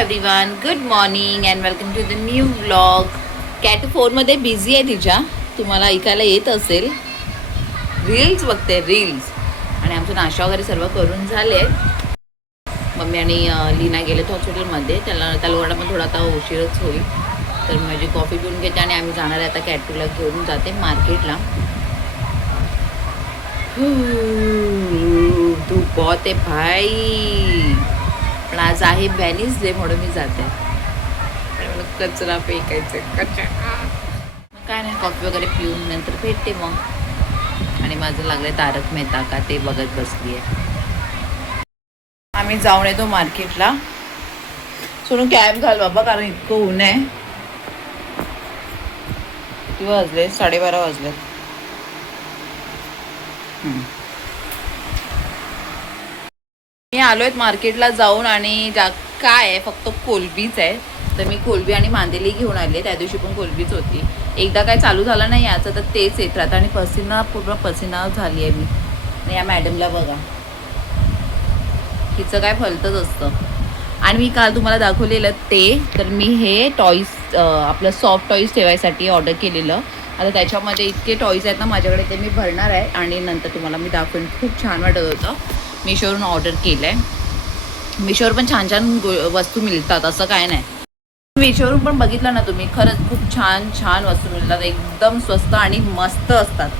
Everyone, good morning and welcome to the new vlog. Kat फोनमध्ये busy आहे तिच्या, तुम्हाला ऐकायला येत असेल. रील्स बघते रील्स. आणि आमचं नाश्ता वगैरे सर्व करून झाले. मम्मी आणि लीना गेलेत हॉस्पिटलमध्ये. त्या लोकांना पण थोडा आता उशीरच होईल. तर मी माझी कॉफी पिऊन घेते आणि आम्ही जाणार आहे आता कॅटूला घेऊन जाते मार्केटला. तू बहुत आहे भाई. पण आज आहे व्हॅनिस डे म्हणून मी जाते. कचरा फेकायचं कचरा. मग काय नाही, कॉफी वगैरे पिऊन नंतर भेटते मग. आणि माझं लागलंय तारक मेहता का ते बघत बसली आहे. आम्ही जाऊन येतो मार्केटला. सोनू कॅब घाल बाबा, कारण इतकं ऊन आहे. किती वाजले? 12:30 वाजले. मी आलोय मार्केटला जाऊन आणि काय आहे, फक्त कोलबीच आहे. तर मी कोलबी आणि मांदेली घेऊन आले. त्या दिवशी पण कोलबीच होती. एकदा काय चालू झालं नाही याचं तर तेच येत राहतं. आणि पूर्ण पसीना झाली आहे मी. आणि या मॅडमला बघा, हिचं काय फलतच असतं. आणि मी काल तुम्हाला दाखवलेलं ते, तर मी हे टॉईज आपलं सॉफ्ट टॉईज ठेवायसाठी ऑर्डर केलेलं. आता त्याच्यामध्ये इतके टॉईज आहेत ना माझ्याकडे, ते मी भरणार आहे आणि नंतर तुम्हाला मी दाखवेन. खूप छान वाटत होतं. मिशोवरून ऑर्डर केलं आहे. मिशोवर पण छान छान वस्तू मिळतात, असं काय नाही. मिशोवरून पण बघितलं ना तुम्ही, खरंच खूप छान छान वस्तू मिळतात. एकदम स्वस्त आणि मस्त असतात.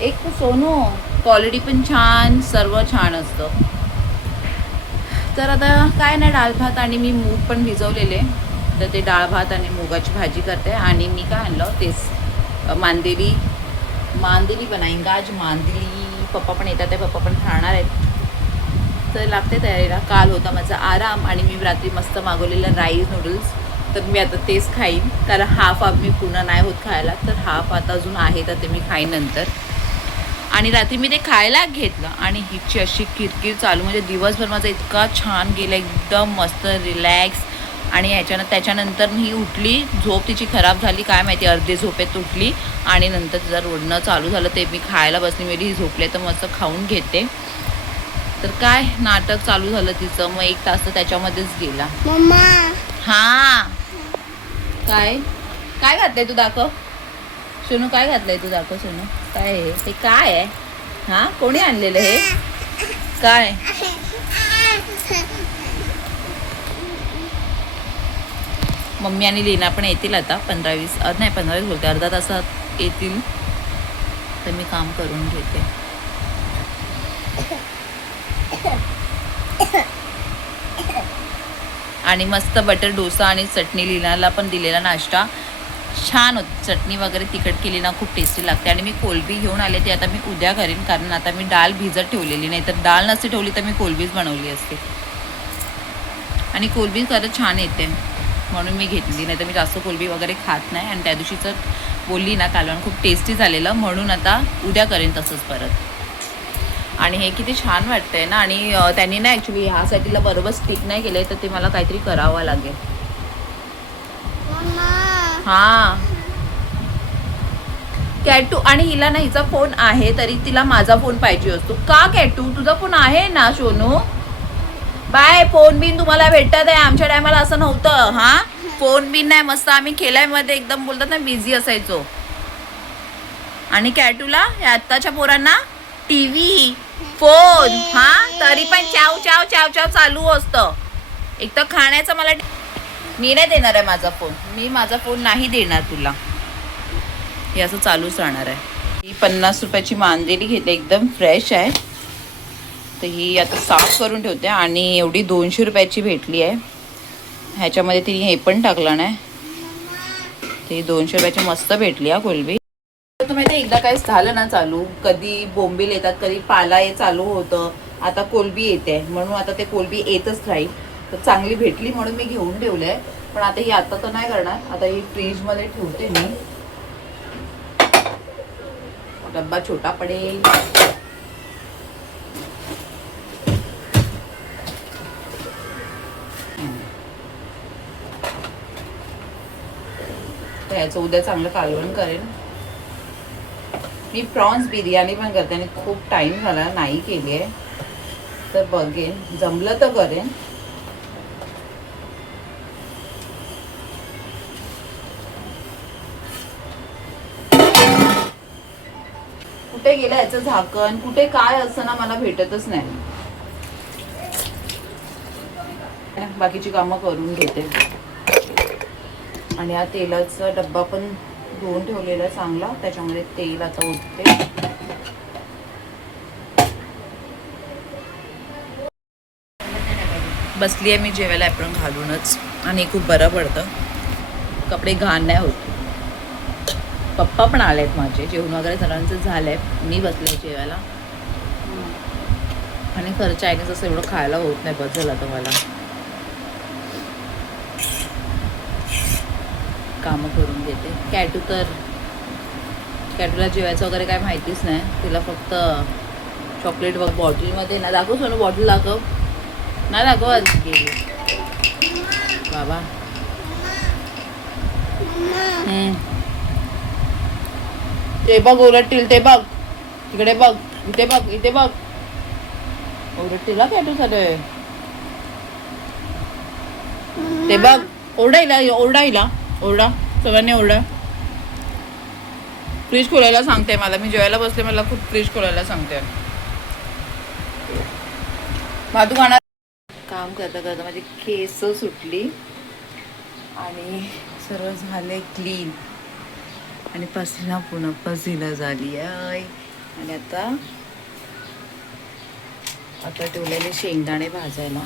एक सोनू क्वालिटी पण छान, सर्व छान असतं. तर आता काय नाही, डाळ भात आणि मी मूग पण भिजवलेले. तर ते डाळ भात आणि मुगाची भाजी करते. आणि मी काय आणलं तेच मांदेली बनाएंगा आज. मांदेली पप्पा पण येतात आहे, पप्पा पण खाणार आहेत. तर लागते तयारीला. काल होता माझा आराम आणि मी रात्री मस्त मागवलेलं राईस नूडल्स. तर मी आता तेच खाईन, कारण हाफ मी पूर्ण नाही होत खायला. तर हाफ आता अजून आहे, तर ते मी खाईन नंतर. आणि रात्री मी ते खायला घेतलं आणि हिची अशी किरकिर चालू. म्हणजे दिवसभर माझा इतका छान गेला, एकदम मस्त रिलॅक्स. आणि त्याच्यानंतर ही उठली. झोप तिची खराब झाली काय माहिती, अर्धी झोपेत उठली. आणि नंतर तिचं रोडणं चालू झालं. ते मी खायला बसली, मी झोपले तर मस्त खाऊन घेते. तर काय नाटक चालू झालं तिचं. मग 1 तास तर त्याच्यामध्येच गेला. मम्मा, हां काय काय घातलंय तू, दाखव. सोनू काय घातलंय तू, दाखव. सोनू काय आहे ते, काय आहे? हां, कोणी आणलेलं हे काय? मम्मी आणि लीना पण येतील आता 15-20 बोलते, अर्धा तासात येतील. तर मी काम करून घेते. आणि मस्त बटर डोसा आणि चटणी लीनाला पण दिलेला नाश्ता. छान होती चटणी वगैरे, तिखट केली ना, खूप टेस्टी लागते. आणि मी कोलबी घेऊन आले, ते आता मी उद्या करीन. कारण आता मी डाळ भिजत ठेवलेली नाही, तर डाळ नसती ठेवली तर मी कोलबीच बनवली असते. आणि कोलबी खरंच छान येते म्हणून मी घेतली, नाही तर मी जास्त कोलबी वगैरे खात नाही. आणि त्या दिवशीचं बोलली ना कालवण खूप टेस्टी झालेलं, म्हणून आता उद्या करेन तसंच परत. आणि हे किती छान वाटतंय ना. आणि त्यांनी ना ॲक्च्युली ह्या साईडला बरोबर स्टिक नाही केलं, तर ते मला काहीतरी करावं लागेल. हां कॅटू. आणि हिला ना हिचा फोन आहे, तरी तिला माझा फोन पाहिजे असतो. का कॅटू, तुझा फोन आहे ना सोनू? बाय. फोन बिन तुम्हाला भेटत आहे, आमच्या टायमाला असं नव्हतं. हां, फोन बिन नाही, मस्त आम्ही खेळायमध्ये एकदम बोलतात ना बिझी असायचो. आणि कॅटूला, आत्ताच्या पोरांना टीव्ही, फोन, हां, तरी पण चाव चाव चाव चाव चालू असतं. एक तर खाण्याचं मला, मी नाही देणार आहे माझा फोन. मी माझा फोन नाही देणार तुला. हे असं चालूच राहणार आहे. ही 50 रुपयाची मांदेली घेतली, एकदम फ्रेश आहे. तर ही आता साफ करून ठेवते. आणि एवढी 200 रुपयाची भेटली आहे. ह्याच्यामध्ये तिने हे पण टाकलं नाही. ती 200 रुपयाची मस्त भेटली आहे कोलबी. तुम्ही एकदा काय झालं ना चालू, कधी बोंबील येतात, कधी पाला हे चालू होतं. आता कोलबी येते, म्हणून आता ते कोलबी येतच राहील. तर चांगली भेटली म्हणून मी घेऊन ठेवलंय. पण आता ही आता तर नाही करणार. आता ही फ्रीजमध्ये ठेवते मी. डब्बा छोटा पडेल. ह्याचं उद्या चांगलं कालवण करेन. मी प्रॉन्स बिर्याणी पण करते आणि खूप टाईम झाला नाही केली आहे. तर बघेन, जमलं तर करेन. कुठे गेलं याचं झाकण, कुठे काय असं ना मला भेटतच नाही. बाकीची कामं करून घेते. आणि हा तेलाचा डब्बा पण धुवून ठेवलेला चांगला, त्याच्यामध्ये तेल आता ओतते. बसली आहे मी जेवायला ॲप्रॉन घालूनच, आणि खूप बरं पडतं, कपडे घाण नाही होत. पप्पा पण आले आहेत माझे, जेवण वगैरे सर्वांचं झालं आहे. मी बसले जेवायला. आणि खरं चायनीज असं एवढं खायला होत नाही, बस झालं तर मला. कामं करून घेते. कॅटूला जेवायचं वगैरे काय माहितीच नाही, तिला फक्त चॉकलेट बॉटलमध्ये ना दाखव सोनू, बॉटल दाखव ना, दाखव आज गेली बाबा. ते बघ ओरडतील, ते बघ तिकडे बघ, इथे बघ, इथे बघ, ओरडतील कॅटू सगळे. ते बघ, ओरडायला ओरडा, सगळ्यांनी ओरडा. फ्रीज खोलायला सांगते मला, मी जेवायला बसले, मला खूप फ्रीज खोलायला सांगते. भातू खाणार. काम करता करता माझी केस सुटली आणि सर्व झाले क्लीन, आणि पसीना पुन्हा पसीना झाली आहे. आणि आता ठेवलेले शेंगदाणे भाजायला,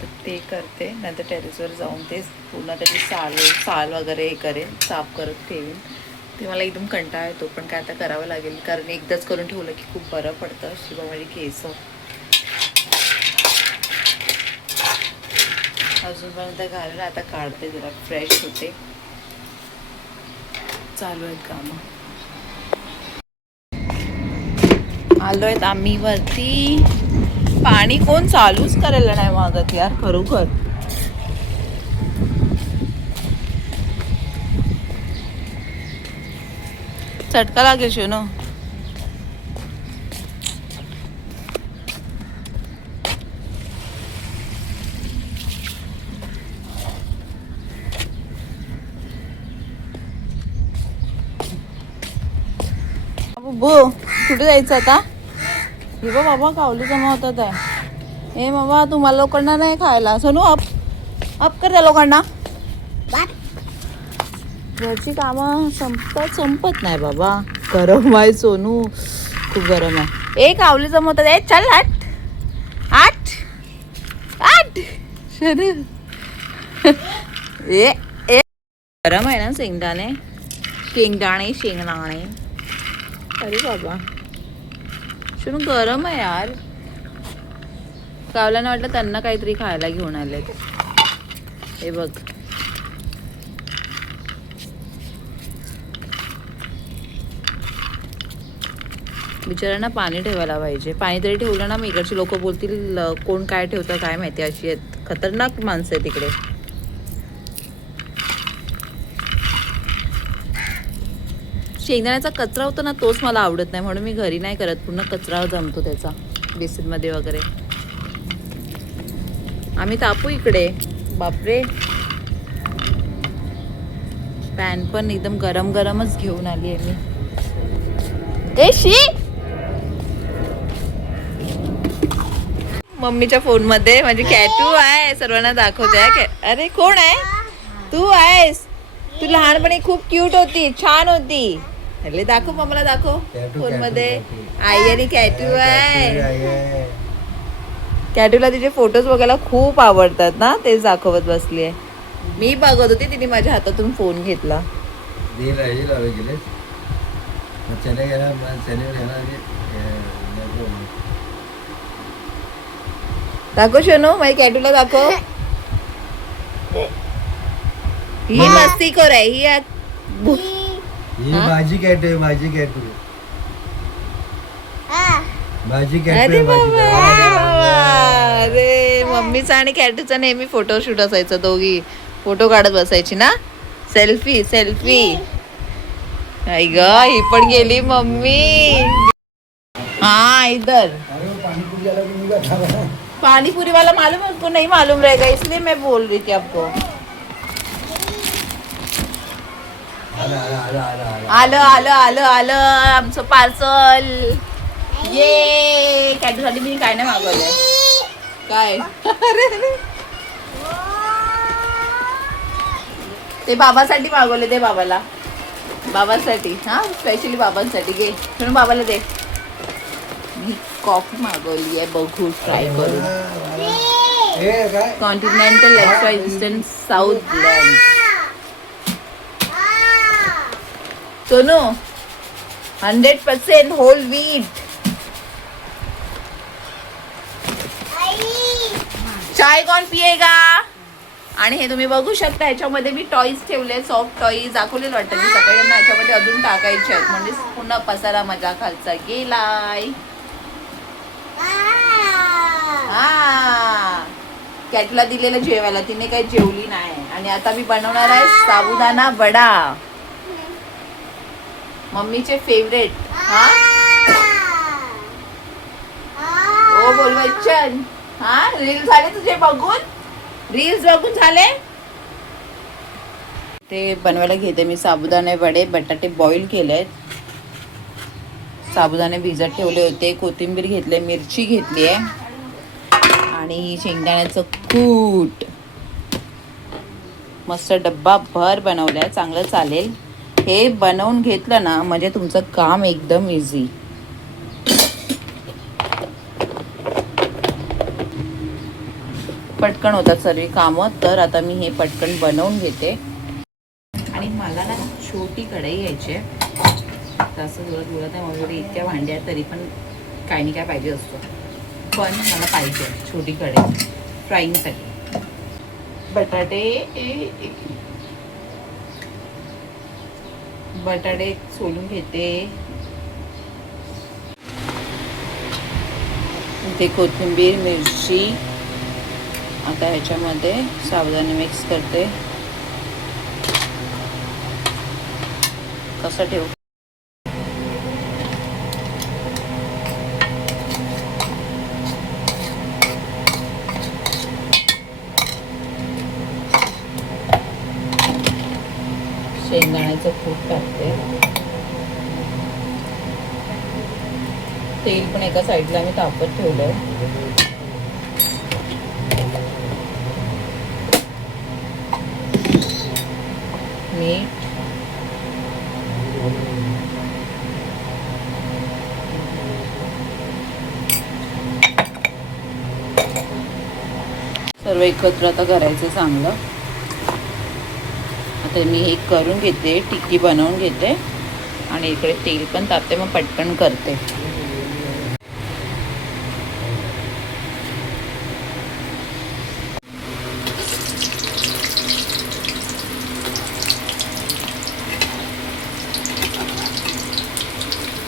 तर ते करते. नंतर टेरेसवर जाऊन ते पुन्हा त्याची साल वगैरे हे करेन, साफ करत ठेवीन. ते मला एकदम कंटाळा येतो, पण काय आता करावं लागेल, कारण एकदाच करून ठेवलं की खूप बरं पडतं. शिवा माझी केस अजूनपर्यंत घालून आता काढते, जरा फ्रेश होते. चालू आहेत कामं. आलो आहेत आम्ही वरती. पाणी कोण चालूच करायला नाही मागत यार, खरोखर. चटका लागेल शोनो. बो कुठे जायचं आता? हे बघ बाबा, कावली जमा होतात आहे. हे बाबा, तुम्हाला लोकांना नाही खायला. सोनू अप कर त्या लोकांना. घरची कामं संपत नाही बाबा. गरम आहे सोनू, खूप गरम आहे. ए कावली जमवतात. ए चल, आठ ए ए गरम आहे ना शेंगदाणे. अरे बाबा शोनू, गरम आहे यार. कावल्यानं वाटलं त्यांना काहीतरी खायला घेऊन आलेत. हे बघ, बिचाऱ्यांना पाणी ठेवायला पाहिजे. पाणी तरी ठेवलं ना, मग इकडचे लोक बोलतील कोण काय ठेवतं काय माहिती. अशी आहेत, खतरनाक माणसं आहे तिकडे. शेंगदाण्याचा कचरा होता ना, तोच मला आवडत नाही, म्हणून मी घरी नाही करत. पूर्ण कचरा जमतो त्याचा बेसिनमध्ये वगैरे. आम्ही तापू इकडे. बापरे, पॅन पण एकदम गरम गरमच घेऊन आली आहे मी. ए शी, मम्मीच्या फोन मध्ये माझी कॅटू आहे, सर्वांना दाखवते. अरे कोण आहे? तू आहेस. तू लहानपणी खूप क्यूट होती, छान होती. अरे दाखव मम्माला, दाखव फोन मध्ये. आई आणि कॅटू आहे. कॅटूला तिचे फोटोज बघायला खूप आवडतात ना, तेच दाखवत बसली आहे. मी बघत होती, तिने माझ्या हातातून फोन घेतला. दाखव शोनू, माझ्या कॅटूला दाखव. ही मस्ती कर आहे ही माझी कॅट आहे, माझी कॅट. अरे बाबा, अरे मम्मीचा आणि कॅटूचा नेहमी फोटो शूट असायचं, दोघी फोटो काढत बसायची ना. सेल्फी आई ग, ही पण गेली मम्मी. हाँ इधर पानीपुरी वाला मालूम है, उसको नहीं मालूम रहेगा, इसलिए मैं बोल रही थी आपको. आलं आलं आलं आलं आलं आलं आलं आलं आलं आमचं पार्सल. ये कॅटूसाठी मी काय नाही मागवलंय. काय ते बाबासाठी मागवले, ते बाबाला, बाबासाठी. हा स्पेशली बाबांसाठी घे म्हणून बाबाला दे. मी कॉफी मागवली आहे, बघू ट्राय करू. हे काय continental extra instant south blend. सोनू 100% होल व्हीट. चाय कौन पिएगा. आणि हे तुम्ही बघू शकता, ह्याच्यामध्ये मी टॉईज ठेवले, सॉफ्ट टॉईज दाखवले वाटतं मी सकाळी ना. ह्याच्यामध्ये अजून टाकायचे आहेत, म्हणजे पुन्हा पसारा माझा खालचा गेलाय. हा कॅटला दिलेलं जेवायला, तिने काही जेवली नाही. आणि आता मी बनवणार आहे साबुदाणा वडा, मम्मीचे फेवरेट. हा ओ बोल बच्चन. हा रील झाले तुझे बघून, रील्स बघून झाले. ते बनवायला घेते मी साबुदाणे वडे. बटाटे बॉईल केलेत, साबुदाणे भिजत ठेवले होते, कोथिंबीर घेतले, मिरची घेतली आहे आणि शेंगदाण्याचं कूट. मस्त डब्बा भर बनवलाय, चांगलं चालेल. हे बनवून घेतलं ना म्हणजे तुमचं काम एकदम इझी. पटकन होतात सर्व कामं. तर आता मी हे पटकन बनवून घेते. आणि मला ना छोटी कढई घ्यायची आहे. जास्त जोरात बोलत आहे, माझ्याकडे इतक्या भांड्या तरी पण काही नाही काय पाहिजे असतो, पण मला पाहिजे छोटी कढई फ्राईंगसाठी. बटाटे सोलून घेते. ते कोथिंबीर, मिरची. आता ह्याच्यामध्ये साबुदाणे मिक्स करते. कसं ठेवू. शेंगदाण्याचं कूट टाकते. तेल पण एका साईडला मी तापत ठेवलंय. मीठ, सर्व एकत्र आता करायचं चांगलं. आता मी हे करून घेते, टिक्की बनवून घेते आणि इकडे तेल पण तापते, मग पटकन करते.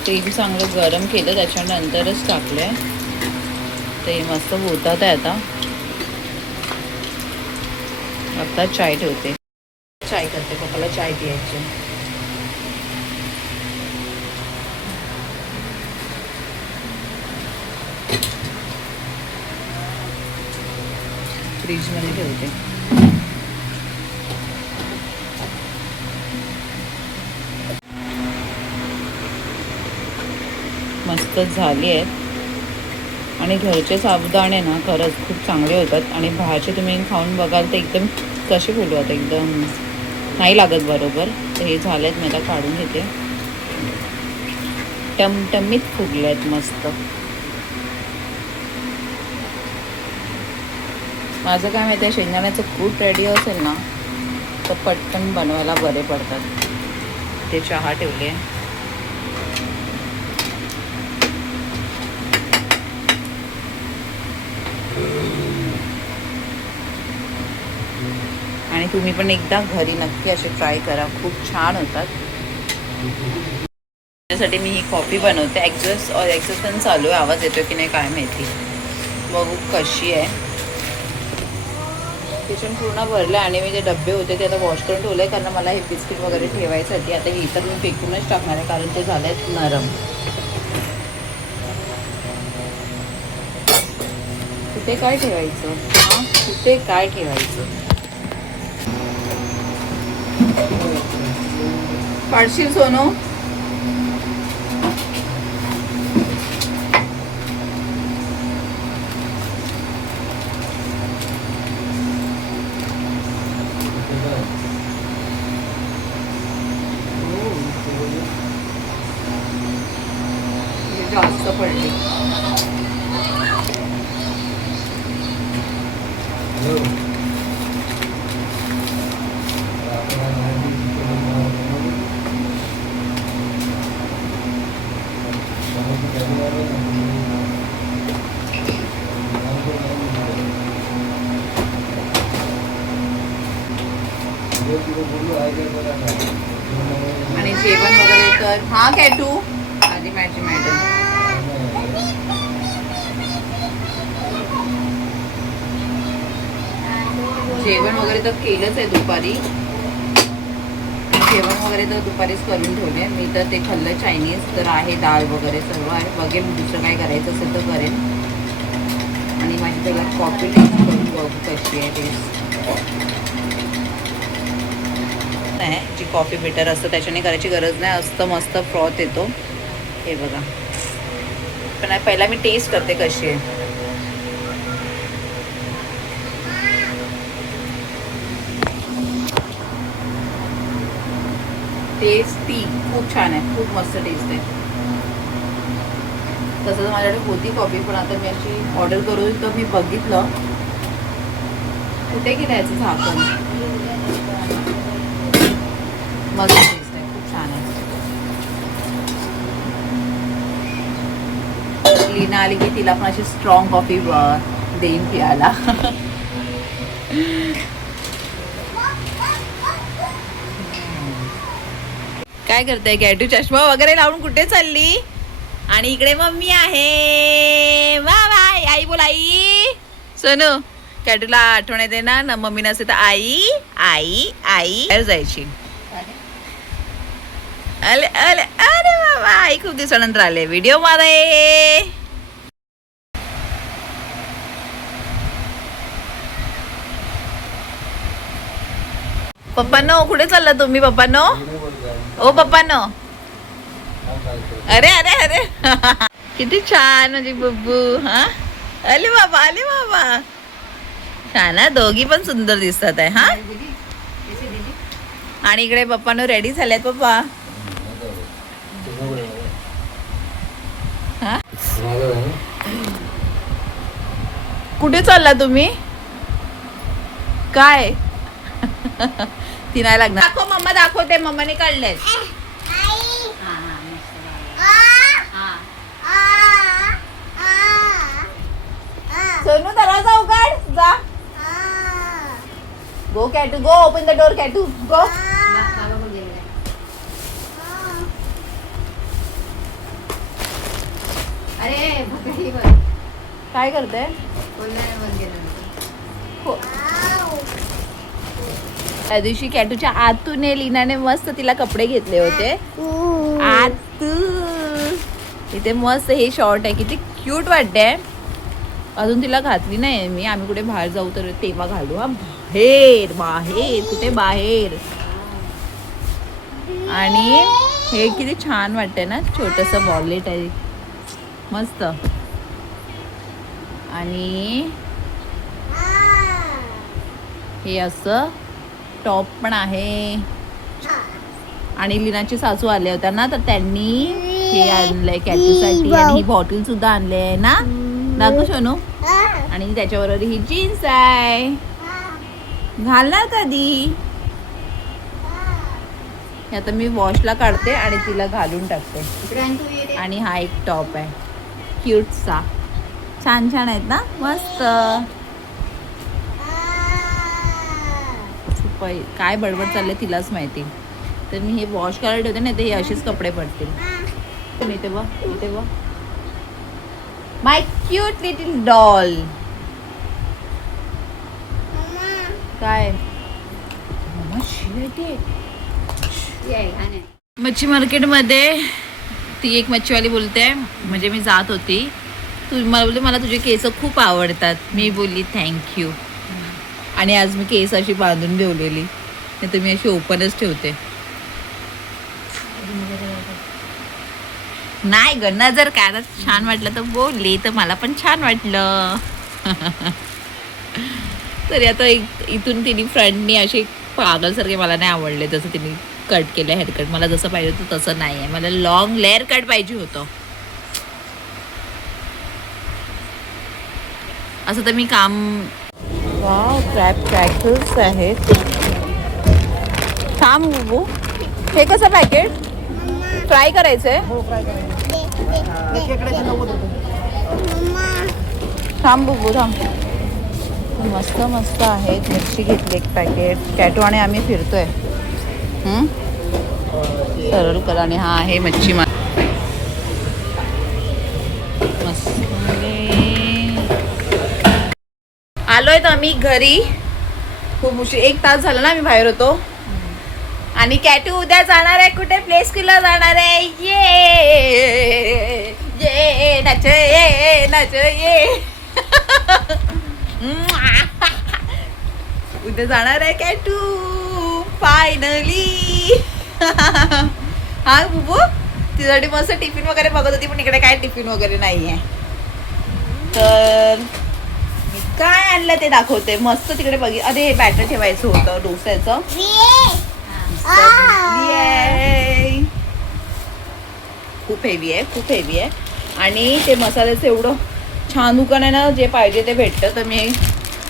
तेल चांगलं गरम केलं, त्याच्यानंतरच टाकलंय. ते मस्त होतात आहे. आता चाय ठेवते, चाय करते. पप्पाला चाय पियायची. फ्रीजमध्ये ठेवते. मस्त झाली आहेत. आणि घरचे साबुदाणे ना खरंच खूप चांगले होतात. आणि बाहेरचे तुम्ही खाऊन बघाल तर एकदम कसे बोलू, एकदम नाही लागत बरोबर. तर हे झालेत, मी आता काढून घेते. टमटमीत फुगले आहेत मस्त. माझं काय माहिती आहे, शेंगदाण्याचं कूट रेडी असेल ना तर पटकन बनवायला बरे पडतात. ते चहा ठेवले. आणि तुम्ही पण एकदा घरी नक्की असे ट्राय करा, खूप छान होतात. त्यासाठी मी ही कॉफी बनवते. एक्झॉस्ट पण चालू आहे, आवाज येतो की नाही काय माहिती. बघू कशी आहे. किचन पूर्ण भरलं आणि मी जे डबे होते ते आता वॉश करून ठेवले, कारण मला हे बिस्किट वगैरे ठेवायसाठी. आता हे तर मी फेकूनच टाकणार आहे, कारण ते झाले आहेत नरम. कुठे काय ठेवायचं, हां कुठे काय ठेवायचं. पाडशील सोनू? जास्त पडली. आणि जेवण वगैरे तर हा कॅटू आधी माझी मॅडम जेवण वगैरे तर केलंच आहे दुपारी. जेवण वगैरे तर दुपारीच करून ठेवले मी. तर ते खाल्लं चायनीज तर आहे, डाळ वगैरे सर्व आहे. बघेल दुसरं काय करायचं असेल तर करेन. आणि माझी पहिला कॉफी टेस्ट करून बघू कशी आहे टेस्ट. नाही जी कॉफी बेटर असतं त्याच्याने करायची गरज नाही. असतं मस्त फ्रॉथ येतो. हे बघा. पण पहिला मी टेस्ट करते कशी आहे. टेस्टी खूप छान आहे. खूप मस्त टेस्ट आहे. तसं तर माझ्याकडे होती कॉफी पण आता मी अशी ऑर्डर करून तर मी बघितलं कुठे गेलं झाकण. मस्त टेस्ट आहे. खूप छान आहे. लीना आली की तिला पण अशी स्ट्रॉंग कॉफी देईन पियाला. काय करताय कॅटू? चष्मा वगैरे लावून कुठे चालली? आणि इकडे मम्मी आहे. वा वा आई बोल आई. सोनू कॅटूला आठवण येते ना मम्मी नसते तर आई आई आई बाहेर जायची. अरे अरे अरे बाबा आई खूप दिवसानंतर आले व्हिडिओ मध्ये. पप्पांनो कुठे चालला तुम्ही? पप्पांनो ओ पप्पांनो. अरे अरे अरे किती छान म्हणजे बब्बू. हा आले बाबा आले बाबा. छान आहे. दोघी पण सुंदर दिसतात आहे. हा आणि इकडे पप्पांनो रेडी झालेत पप्पा. हा कुठे चालला तुम्ही? काय ती नाही लागणार. दाखव मम्मा दाखवते. मम्माने काढलेत. सोनू दरवाजा उघड जा. गो कॅटू गो. ओपन द डोर कॅटू गो. अरे काय करते? त्या दिवशी कॅटूच्या आतून लीनाने मस्त तिला कपडे घेतले होते. आतून इथे मस्त हे शॉर्ट आहे. किती क्यूट वाटते. अजून तिला घातली नाही मी. आम्ही कुठे बाहेर जाऊ तर तेव्हा घालू. हा बाहेर बाहेर कुठे बाहेर. आणि हे किती छान वाटतंय ना. छोटंसं वॉलेट आहे मस्त. आणि हे असं टॉप पण आहे. आणि लीनाची सासू आल्या होत्या ना तर त्यांनी हे आणलंय कॅटूसाठी. आणि ही बॉटल सुद्धा आणली आहे ना. दाखव सोनू. आणि त्याच्याबरोबर ही जीन्स आहे. घालणार कधी? आता मी वॉशला काढते आणि तिला घालून टाकते. आणि हा एक टॉप आहे क्यूटसा. छान छान आहेत ना मस्त. काय बडबड चालले तिलाच माहिती. तर मी हे वॉश करायला ठेवते नाही तर हे असेच कपडे पडतील. इथे बघ इथे बघ. माय क्यूट लिटिल डॉल. काय मच्छी मार्केटमध्ये ती एक मच्छीवाली बोलते म्हणजे मी जात होती. तू मला बोलते मला तुझे केस खूप आवडतात. मी बोलली थँक्यू. आणि आज मी केस अशी बांधून ठेवलेली नाही तर मी अशी ओपनच ठेवते. नाही ग, नजर काय आता छान वाटलं तर बोलली तर मला पण छान वाटलं. तरी आता इथून तिने फ्रंटनी अशी पागलसारखे मला नाही आवडले, जसं तिने कट केलं हेअरकट. मला जसं पाहिजे होतं तसं नाही आहे, मला लॉंग लेअर कट पाहिजे होतं. असं तर मी काम. वाव, क्रॅकर्स आहेत. थांब बुबू, हे कसं पॅकेट? फ्राय करायचंय? थांब बुबू थांब. मस्त मस्त आहेत. मिरची घेतली एक पॅकेट. कॅटू आणि आम्ही फिरतोय. सरळ कर. आणि हा आहे मच्छी मस्त. आलोय तर आम्ही घरी. खूप उशीर, 1 तास झाला ना आम्ही बाहेर होतो. आणि कॅटू उद्या जाणार आहे कुठे? प्ले स्कूलला जाणार आहे. ये ये नाच ये नाच ये. उद्या जाणार आहे कॅटू फायनली. हा बुबू, तिच्यासाठी मस्त टिफिन वगैरे बघत होती, पण इकडे काय टिफिन वगैरे नाही आहे. तर मी काय आणलं ते दाखवते. मस्त तिकडे बघी. अरे, हे बॅटर ठेवायचं होतं डोस्याचं. खूप हेवी आहे, खूप हेवी आहे. आणि ते मसाल्याचं एवढं छान दुकान आहे ना, जे पाहिजे ते भेटतं. तर मी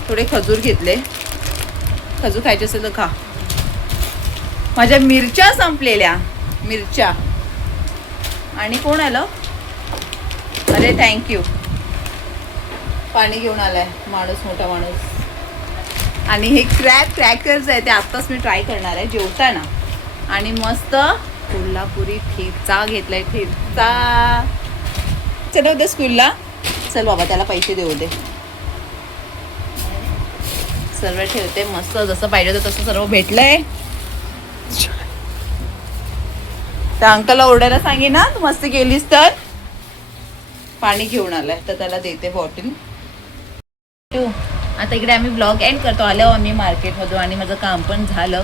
थोडे खजूर घेतले. खजूर खायचे असेल तर खा. माझ्या मिरच्या संपलेल्या, मिरच्या. आणि कोण आलं? अरे थँक्यू. पाणी घेऊन आलाय माणूस, मोठा माणूस. आणि हे क्रॅकर्स आहे, ते आत्ताच मी ट्राय करणार आहे जेवताना. आणि मस्त कोल्हापुरी ठेचा घेतलाय. ठेचा. चल उद्या स्कूलला. चल बाबा, त्याला पैसे देऊ दे. सर्व ठेवते मस्त, जसं पाहिजे होतं तसं सर्व भेटलंय. त्या अंकलला ओरडायला सांगे ना, तू मस्त गेलीस तर. पाणी घेऊन आलाय तर त्याला देते बॉटल. आता इकडे आम्ही ब्लॉग एंड करतो. आलो आम्ही मार्केटमधून आणि माझं काम पण झालं.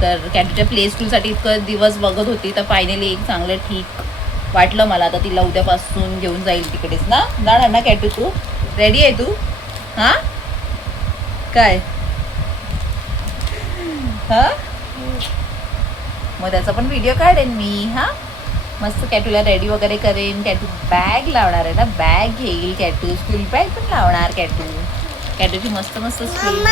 तर कॅटूच्या प्ले स्कूलसाठी इतकं दिवस बघत होती, तर फायनली एक चांगलं ठीक वाटलं मला. आता तिला उद्यापासून घेऊन जाईल तिकडेच ना. जाणार ना कॅटू? तू रेडी आहे तू? हां काय? हां, मग त्याचा पण व्हिडिओ काढेन मी. हां, मस्त कॅटूला रेडी वगैरे करेन. कॅटू बॅग लावणार आहे ना, बॅग घेईल कॅटू. स्कूल बॅग पण लावणार कॅटू. कॅटूची मस्त मस्त स्कूल.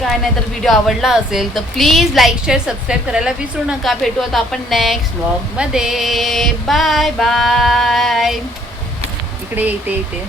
काय नाही तर व्हिडिओ आवडला असेल तर प्लीज लाईक, शेअर, सबस्क्राईब करायला विसरू नका. भेटू आता आपण नेक्स्ट व्लॉगमध्ये. Bye bye. इकडे इथे